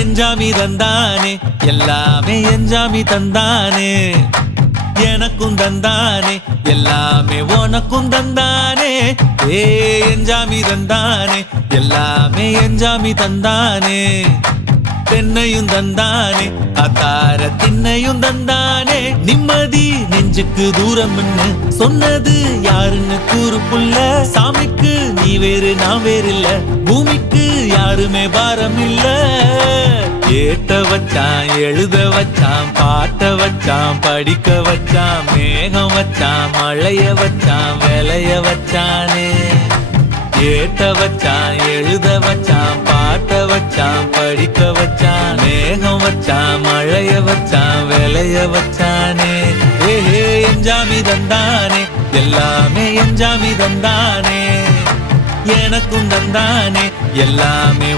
எஞ்சாமி தந்தானே எல்லாமே எஞ்சாமி தந்தானே எனக்கும் தந்தானே எல்லாமே உனக்கும் தந்தானே ஏ எஞ்சாமி தந்தானே எல்லாமே எஞ்சாமி தந்தானே தென்னையும் தந்தானே அத்தார திண்ணையும் தந்தானே நிம்மதி நெஞ்சுக்கு தூரம்னு சொன்னது யாருன்னு கூறு புள்ள சாமிக்கு நீ வேறு நான் வேறு இல்ல பூமிக்கு யாருமே பாரம் இல்ல ஏத்த வச்சான் எழுத வச்சான் பாட்ட வச்சான் படிக்க வச்சான் மேகம் வச்சான் மழைய வச்சான் விளைய வச்சானே ஏத்த வச்சான் எழுத வச்சான் பாட்ட வச்சான் படிக்க வச்சான் மேகம் வச்சான் மழைய வச்சான் விளைய வச்சானே ஏஹே எஞ்சாமி தந்தானே எல்லாமே எஞ்சாமி தந்தானே எனக்கும் தந்தானே எல்லாமே